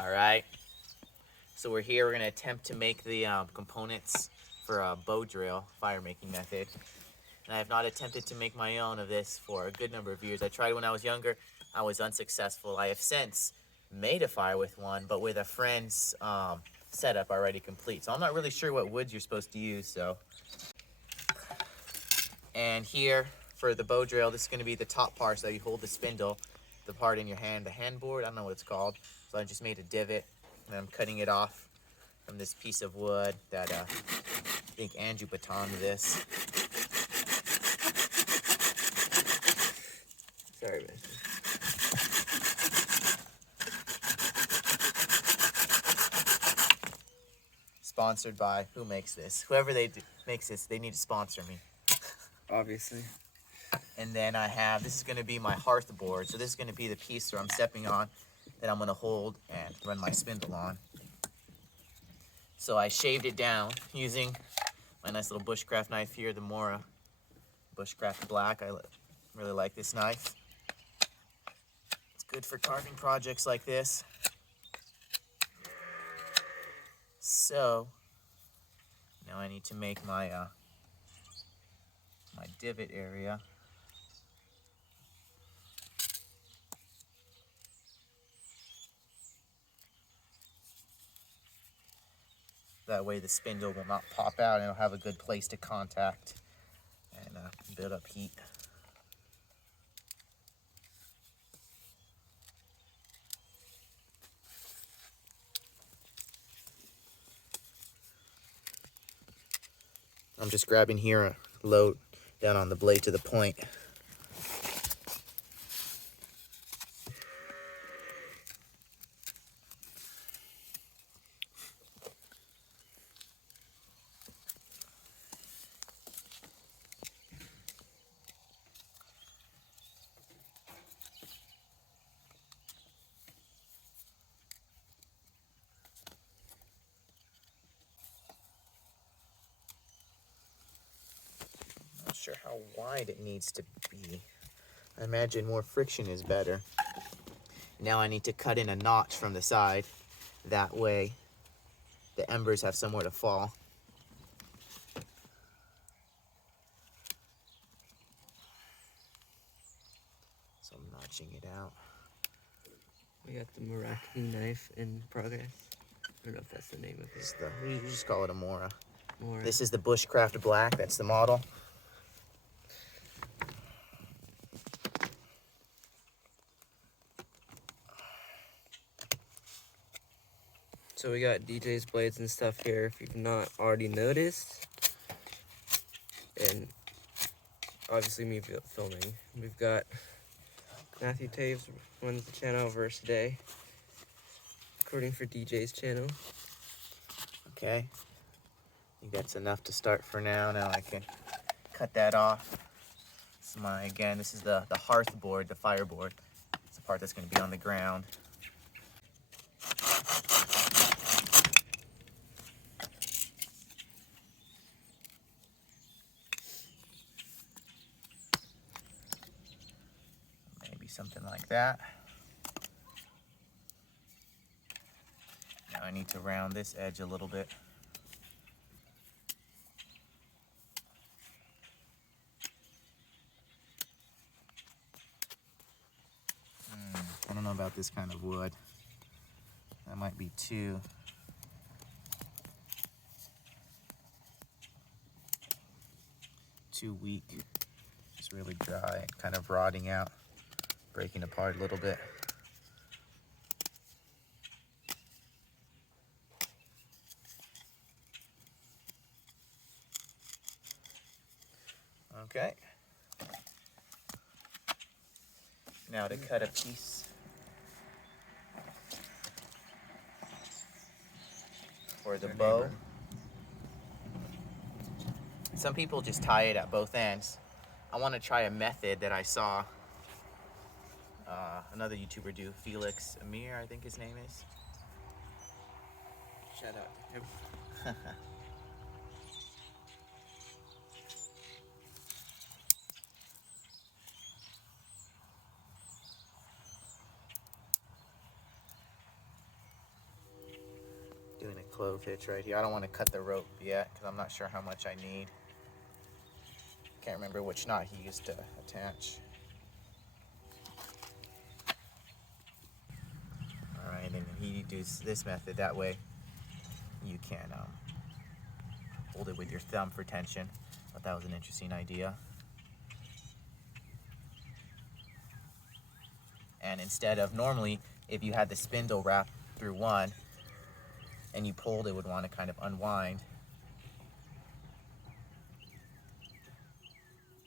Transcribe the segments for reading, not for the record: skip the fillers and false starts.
All right. So we're here. We're going to attempt to make the components for a Bowdrill fire making method. And I have not attempted to make my own of this for a good number of years. I tried when I was younger. I was unsuccessful. I have since made a fire with one, but with a friend's setup already complete. So I'm not really sure what woods you're supposed to use. And here for the Bowdrill, this is going to be the top part, so you hold the spindle, the part in your hand, the hand board, I don't know what it's called. So I just made a divot, and I'm cutting it off from this piece of wood that I think Andrew batoned this. Sorry, man. Sponsored by who makes this? Whoever makes this, they need to sponsor me. Obviously. And then I have, this is going to be my hearth board. So this is going to be the piece where I'm stepping on that I'm going to hold and run my spindle on. So I shaved it down using my nice little bushcraft knife here, the Mora Bushcraft Black. I really like this knife. It's good for carving projects like this. So now I need to make my my divot area. That way the spindle will not pop out and it'll have a good place to contact and build up heat. I'm just grabbing here a load down on the blade to the point. Not sure how wide it needs to be. I imagine more friction is better. Now I need to cut in a notch from the side. That way the embers have somewhere to fall. So I'm notching it out. We got the Meraki knife in progress. I don't know if that's the name of it. You just call it a Mora. Mora. This is the Bushcraft Black, that's the model. So we got DJ's blades and stuff here, if you've not already noticed. And obviously me filming. We've got Matthew Toews runs the channel Verse Today, recording for DJ's channel. Okay, I think that's enough to start for now. Now I can cut that off. This is the hearth board, the fire board. It's the part that's going to be on the ground. Maybe something like that. Now I need to round this edge a little bit. I don't know about this kind of wood. That might be too weak. It's really dry and kind of rotting out, breaking apart a little bit. Okay. Now to cut a piece for the bow. Some people just tie it at both ends. I want to try a method that I saw another YouTuber do, Felix Amir, I think his name is. Shout out to him. clove hitch right here. I don't want to cut the rope yet because I'm not sure how much I need. Can't remember which knot he used to attach. Alright, and he does this method. That way you can hold it with your thumb for tension. Thought that was an interesting idea. And instead of normally, if you had the spindle wrapped through one and you pulled, it would want to kind of unwind.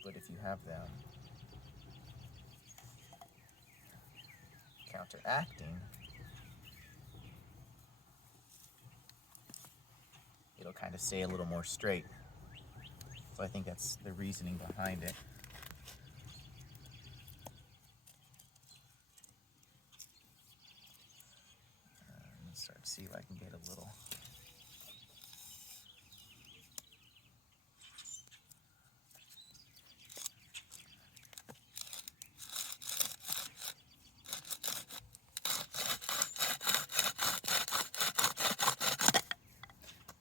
But if you have them counteracting, it'll kind of stay a little more straight. So I think that's the reasoning behind it. Let's start to see if I can get a little.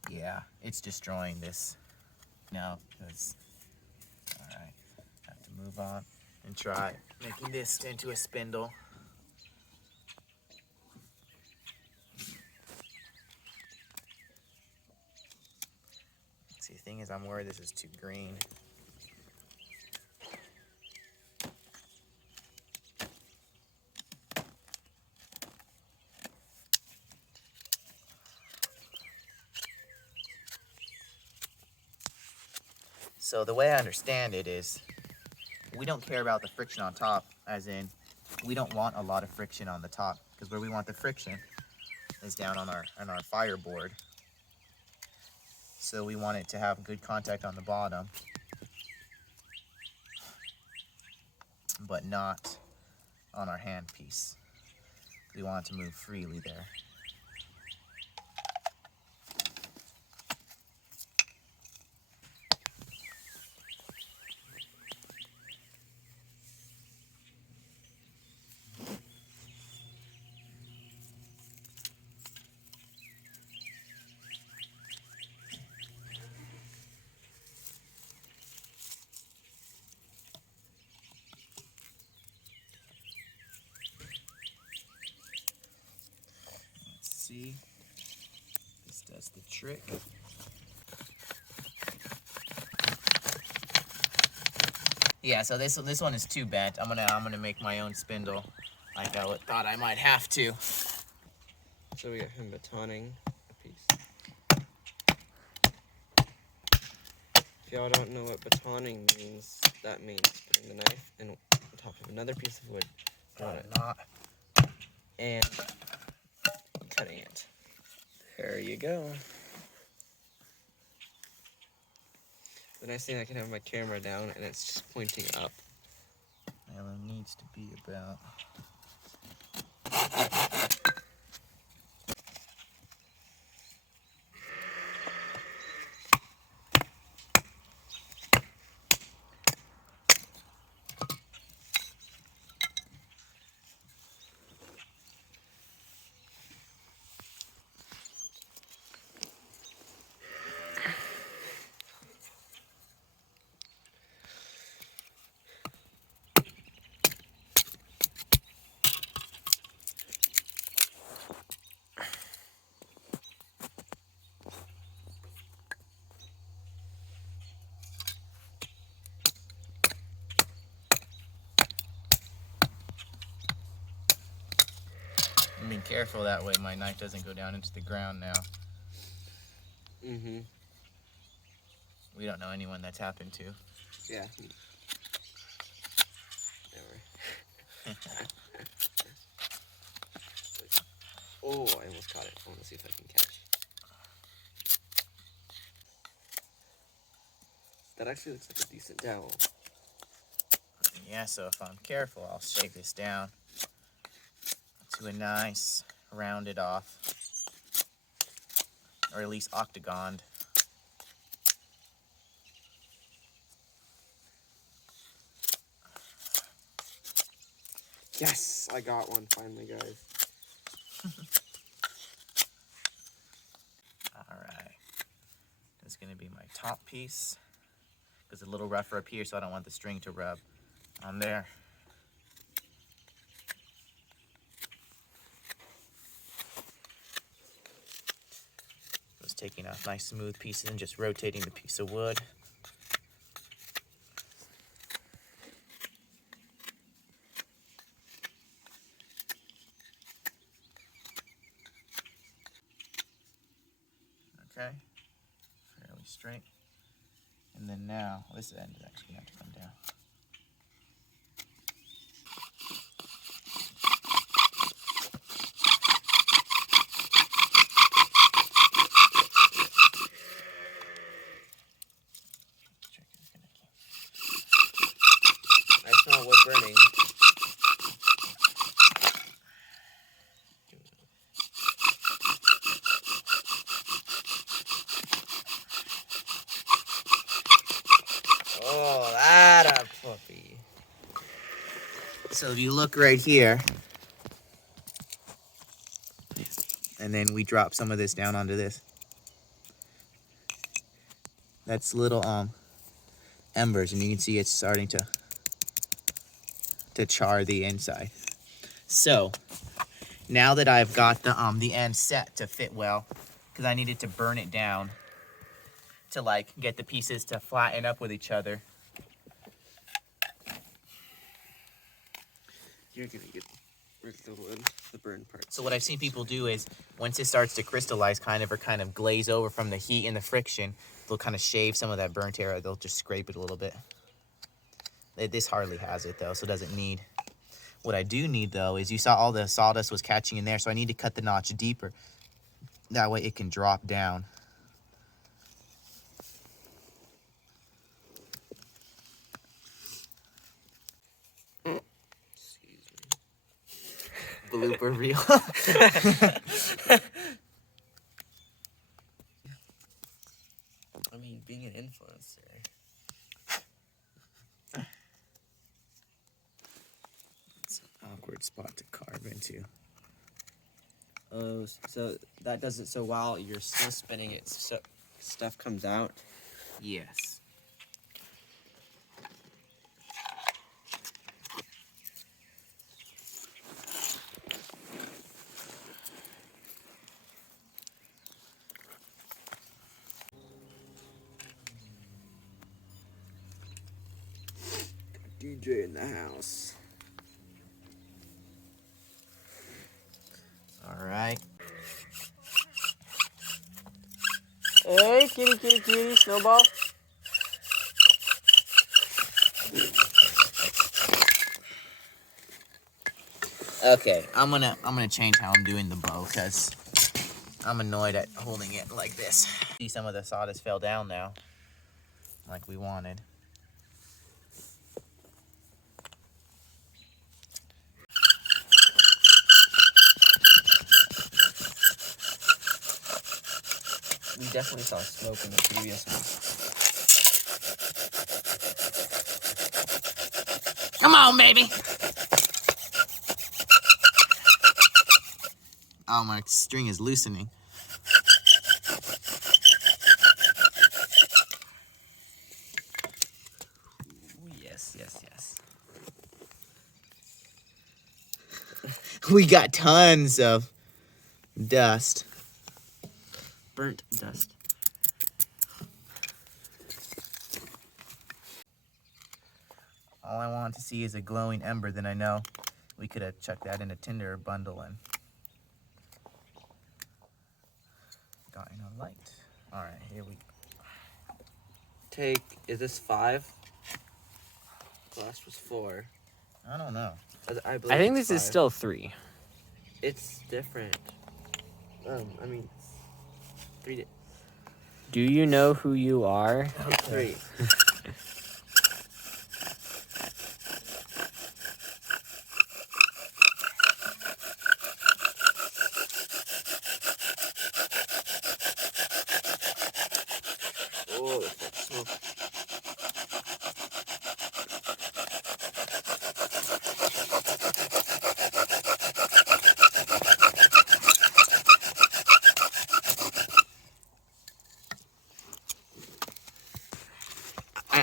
Yeah, it's destroying this now because, all right, have to move on and try making this into a spindle. See, the thing is, I'm worried this is too green. So the way I understand it is, we don't care about the friction on top, as in, we don't want a lot of friction on the top, because where we want the friction is down on our fireboard. So we want it to have good contact on the bottom, but not on our handpiece. We want it to move freely there. See, this does the trick. Yeah, so this one is too bent. I'm gonna make my own spindle, like I thought I might have to. So we got him batoning a piece. If y'all don't know what batoning means, that means putting the knife on top of another piece of wood, Not. and cutting it. There you go. The nice thing, I can have my camera down and it's just pointing up. Well, it needs to be about. I'm being careful that way my knife doesn't go down into the ground now. Mm-hmm. We don't know anyone that's happened to. Yeah. Never. Oh, I almost caught it. I want to see if I can catch. That actually looks like a decent dowel. Yeah, so if I'm careful, I'll shave this down to a nice rounded off, or at least octagoned. Yes, I got one finally, guys. be my top piece. It's a little rougher up here, so I don't want the string to rub on there. Just taking off nice smooth pieces and just rotating the piece of wood. Okay, fairly straight. And then now, this end is actually going to have to come down. I smell wood burning. Oh, that a puppy. So if you look right here, and then we drop some of this down onto this. That's little embers, and you can see it's starting to char the inside. So now that I've got the end set to fit well, because I needed to burn it down to like get the pieces to flatten up with each other. You're gonna get rid of the wood, the burn part. So what I've seen people do is once it starts to crystallize kind of glaze over from the heat and the friction, they'll kind of shave some of that burnt area. They'll just scrape it a little bit. This hardly has it though, so it doesn't need. What I do need though is you saw all the sawdust was catching in there, so I need to cut the notch deeper. That way it can drop down. Excuse me. Blooper reel. I mean, being an influencer. It's an awkward spot to carve into. Oh, so that does it. So while you're still spinning it, so stuff comes out. Yes. DJ in the house. All right. Hey, kitty, kitty, kitty, Snowball. Okay, I'm gonna change how I'm doing the bow because I'm annoyed at holding it like this. See, some of the sawdust fell down now, like we wanted. We definitely saw smoke in the previous one. Come on, baby. Oh, my string is loosening. Ooh, yes, yes, yes. We got tons of dust. Burnt dust. All I want to see is a glowing ember, then I know we could have chucked that in a tinder bundle and gotten a light. All right, here we go. Is this 5? Last was 4. I don't know. I believe I think it's this is 5. still 3. It's different. I mean, 3. Do you know who you are? 3. Oh, that's smoke.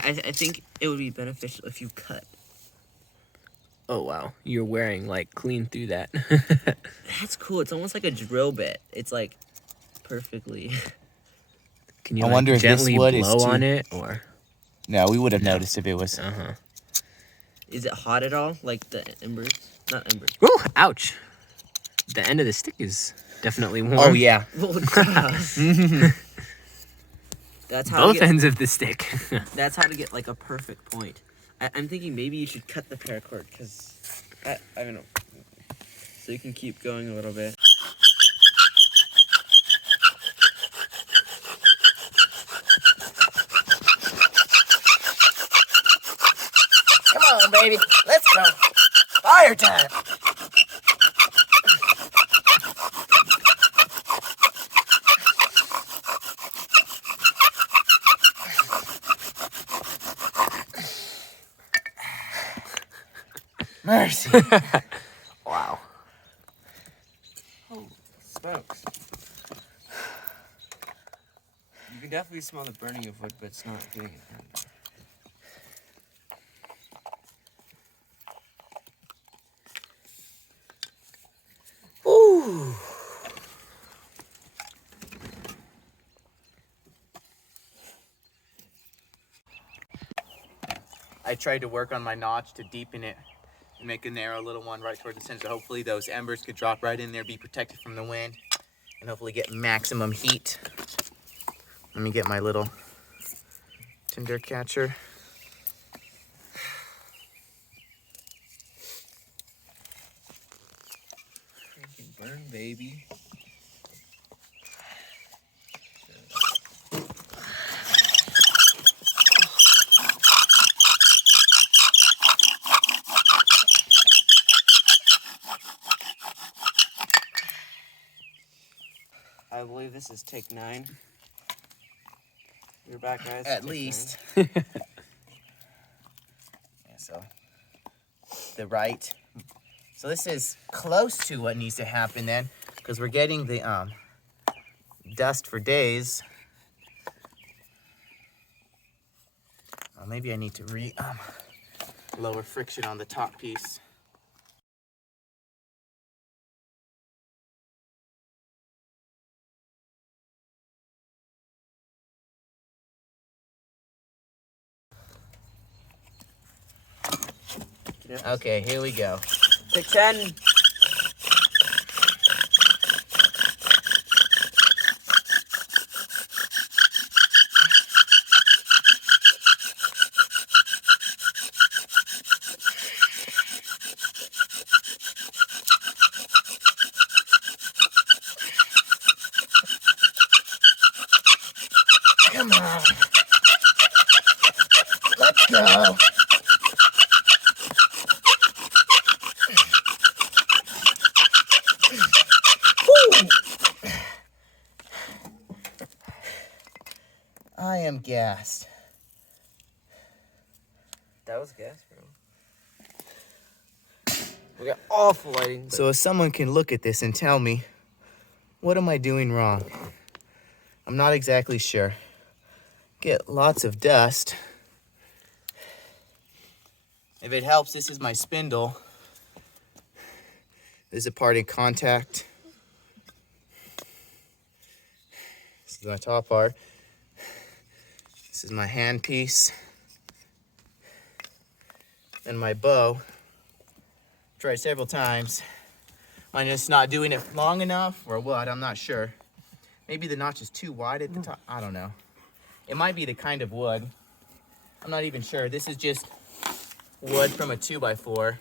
I think it would be beneficial if you cut. Oh wow, you're wearing like clean through that. That's cool. It's almost like a drill bit. It's like perfectly. Can you I like wonder if this gently wood is blow too- on it or? No, we would have noticed if it was. Uh-huh. Is it hot at all? Like the embers? Not embers. Ooh, ouch. The end of the stick is definitely warm. Oh yeah. Well, duh. That's how. Both ends of the stick. That's how to get like a perfect point. I'm thinking maybe you should cut the paracord because I don't know. So you can keep going a little bit. Come on, baby. Let's go. Fire time. Mercy. Wow. Oh, smokes. You can definitely smell the burning of wood, but it's not getting it burned. Ooh. I tried to work on my notch to deepen it and make a narrow little one right toward the center. So hopefully those embers could drop right in there, be protected from the wind, and hopefully get maximum heat. Let me get my little tinder catcher. Burn, baby. I believe this is take 9. You're back, guys. At Take least. 9. Yeah, so the right. So this is close to what needs to happen then, because we're getting the dust for days. Well, maybe I need to lower friction on the top piece. Okay, here we go. Take 10. Come on. Let's go. I am gassed. That was gas, bro. We got awful lighting. But So if someone can look at this and tell me, what am I doing wrong? I'm not exactly sure. Get lots of dust. If it helps, this is my spindle. This is a part in contact. This is my top part. This is my hand piece. And my bow. Tried several times. I'm just not doing it long enough or what, I'm not sure. Maybe the notch is too wide at the top, I don't know. It might be the kind of wood. I'm not even sure. This is just wood from a 2x4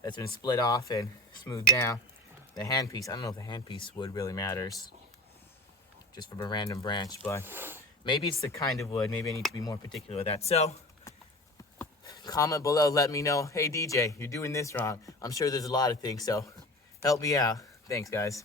that's been split off and smoothed down. The handpiece, I don't know if the handpiece wood really matters. Just from a random branch, but maybe it's the kind of wood. Maybe I need to be more particular with that. So, comment below, let me know, hey DJ, you're doing this wrong. I'm sure there's a lot of things, so help me out. Thanks, guys.